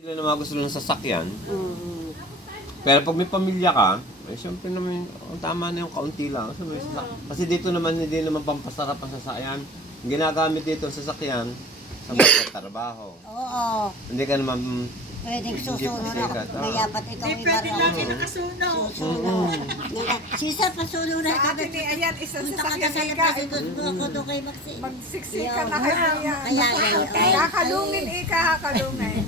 Sila na mga gusto ng sasakyan. Pero pag may pamilya ka, eh, syempre naman, tama na yung kaunti lang. Kasi dito naman, hindi naman pampasarap ang sasakyan. Ang ginagamit dito ang sasakyan, sa mga trabaho. Oo. Hindi ka naman, Pwedeng susunod sikat, ako. Mayapat ikaw Hindi pwede lagi nakasunog. Sisa, pasunod ka. Sabi ni Ayan, isang Punta ka sasakyan sa ni labas, Ika. ako doon kay Maxi. Magsiksika na kayo yan. Kaya yun. Kakalungin Ika, kakalungin.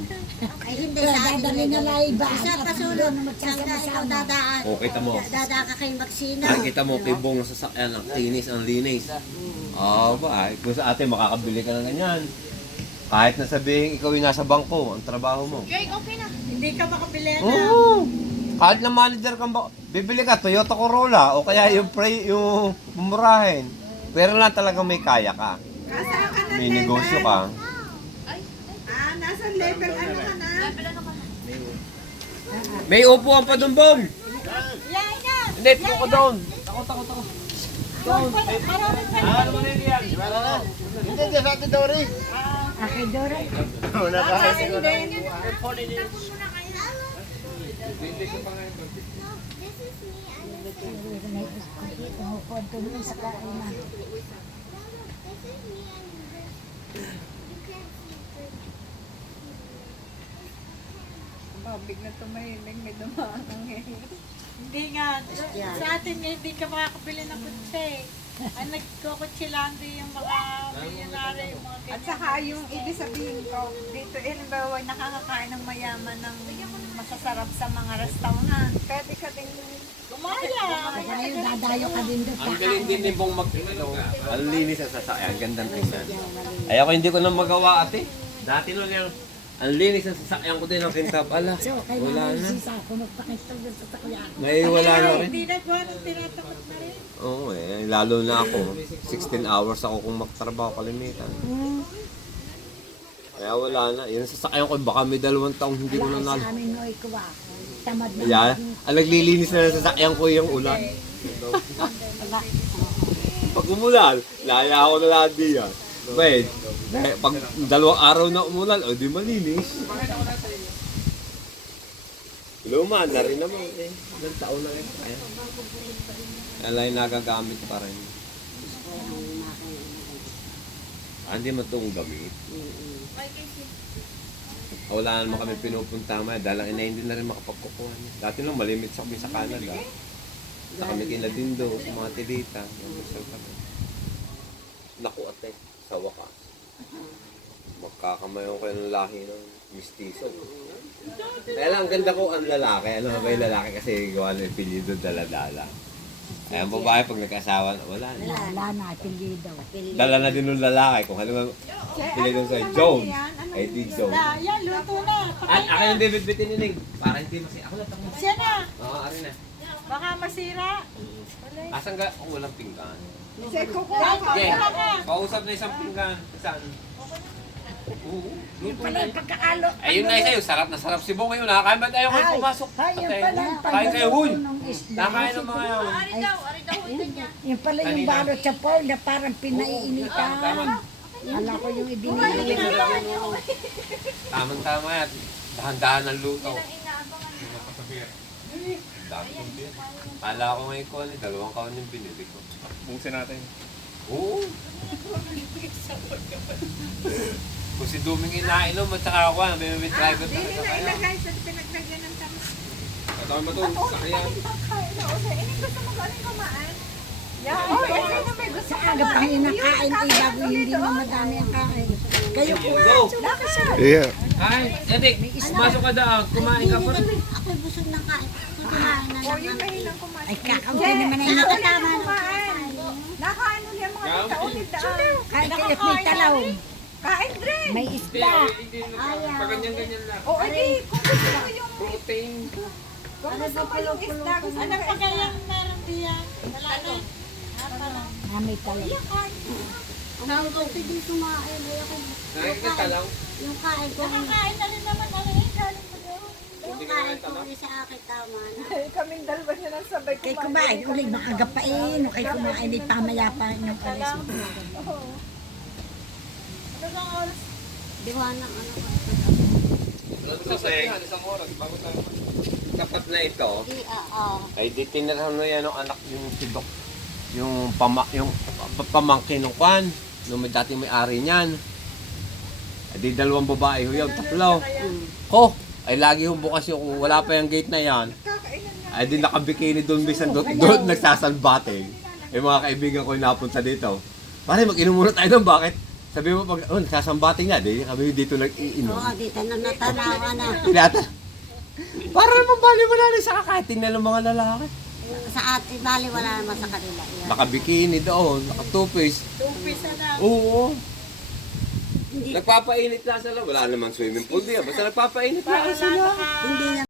Ay, hindi sa akin. Dadali na lang iba. Isa, pasunod. Sangka ikaw dadaan. oh, kita mo. Dadaan ka kay Maxina. Nakikita mo, kibong ng sasakyan, ang tinis, ang linis. Oo ba? Kung sa atin, makakabili ka ng ganyan. Kahit na sabihin, ikaw yung nasa bangko, ang trabaho mo. Hindi ka makabili na. Oo. Kahit na manager ka ba, bibili ka Toyota Corolla o kaya yung mumurahin. Pero lang talaga may kaya ka. Kasaan ka na, May negosyo ka. Nasa level ano ka na? May upuan pa doon, Bong. Hindi, tuko ko doon. Takot. Doon. Ano mo na yan? Hindi, di sa atin, Dory. Akin Dora. Una ka. Tumukuan ko nun sa kainan. Biglang tumahimik, may dumaan ang Hindi nga, sa atin nga hindi ka makakabili ng kutse. Ang nagkukutsi lang din yung mga milyonary, yung mga ganyan. At saka yung ibig sabihin ko, dito halimbawa nakakakain ng mayaman ng masasarap sa mga restaurant. Pwede ka din gumaya. Ngayon, dadayo ka din doon. Ang galing din ni Bong Ang linis ang sasakyan, ang gandang tingnan. Ay ako hindi ko na magawa ate. Dati nun yung, ang linis ang sasakyan ko din ang kintab. Ala, So, wala kailangan na. sisa ako magpakita doon sa sakyan. Ngayon wala na rin. Hindi na gawa ng tinatakot na rin. Oo eh, lalo na ako. 16 hours ako kung magtrabaho kalimitan. Kaya wala na. Yung sasakyan ko, baka may 2 taong hindi ko na Wala nalo. sa amin no ikuha. Tamad na. Kaya, ang naglilinis na ng sasakyan ko yung ulan. Pag umulan, laya ako na lahat diyan. Wait, pag 2 araw na umulan, o di malinis. Luma na rin naman eh. Ilang taon na rin. Alay nagagamit pa rin. Hindi mo itong gamit. Wala naman kami pinupunta mo. Dahil hindi na rin makapagkukuha niya. Dati lang malimit sa kami sa Canada. Sa kami kina Dindo, sa mga tilita. Naku ate, sa wakas. Magkakamayon kayo ng lahi ng mistiso. Kaya lang, ang ganda ko ang lalaki. Ano ba yung lalaki kasi gawa ng apelyido dala-dala. Ay, ang babae pag nagkasawa na, wala na. Wala na, apelyido. Dala na din ng lalaki. Kung ano ba, pinagin sa'yo, Jones. Ay, di Jones. Yan, luto na. At ako yung bibit-bitin ni Ning. Para hindi masira. Ako lang ako. Siya na. Oo, ari na. Baka masira. Asan ka? Oh, walang pinggan. Kasi kukuha ka. Okay, kausap na isang pinggan. Saan? Oo, luto na yun. Pagkakalo. Ayun na sa'yo, sarap na sarap si Bong ngayon. Nakakain ba tayo kayo pumasok? Ay, yung pala yung Kain kayo, huy! ng isda. Nakain ng mga yun. Yung pala yung balot sa Paul na parang pinaiinitan. Alam ko yung ibinili. Tamang-tama yan. Dahan-dahan ang luto. Dami kong beer. Kala ko ngayon ko, 2 kaon yung binili ko. Bungsin natin. Oo. Kung si Duming inainom at saka ako, may try ko Hindi talaga na kaya. ilagay sa pinaglagyan ng tama. Tama ba ito? Sakyan. Ini gusto mo galing kumain? Yeah, sino may gusto Sa aga pa hinakain ay bago hindi mo madami ang kain. Kayo po. Go! Yeah. Ay, Edik, pumasok ka daw. Kumain ka pa rin. Ako'y busog ng kain. Kumain na O lang. yung mahinang kumain. Ay kakaunti naman ay Nakatama na. Kumain. Nakaano niya mga tita ulit daan. Kain kayo may talaw. Kain Dre. May isda. Paganyan-ganyan lang. O edi, kung gusto mo yung Protein. kung gusto mo yung isda, gusto mo yung isda. meron diyan? Wala na. Ah, may talaw. Ang gusto din kumain. Nakikita lang. Yung kain ko. Kain na rin naman ano eh, galing mo doon. Yung kain ko rin sa akin tama na. Kaming dalawa niya lang sabay Kay kumain ulit maaga pa eh. No, kay kumain ay pamaya pa yung alis. Oo. Ano bang oras? Diwa ng ano. Isang oras bago tayo. Tapat na ito, Di, oo. ay di tinirahan mo yan ng anak yung si Doc, yung pamangkin ng kwan, nung may dating may-ari niyan. Ay di dalawang babae ho yun, tatlo. Ho, ay lagi ho bukas yung kung wala pa yung gate na yan. Ay di nakabikini doon, bisan doon nagsasalbating. Ay mga kaibigan ko yung napunta dito. Pare, mag-inom muna tayo doon, bakit? Sabi mo pag, nagsasambating nga, di kami dito nag-iinom. Oo, dito na natanawa na. Tinata. Para naman bali mo na sa kakating na ng mga lalaki. Sa atin, bali wala naman sa kanila. Yan. Naka-bikini doon, naka-two-piece. Tumpisa na. Oo. Hindi, Nagpapainit na sila. Wala namang swimming pool diyan. Basta nagpapainit Para na sila. lang hindi na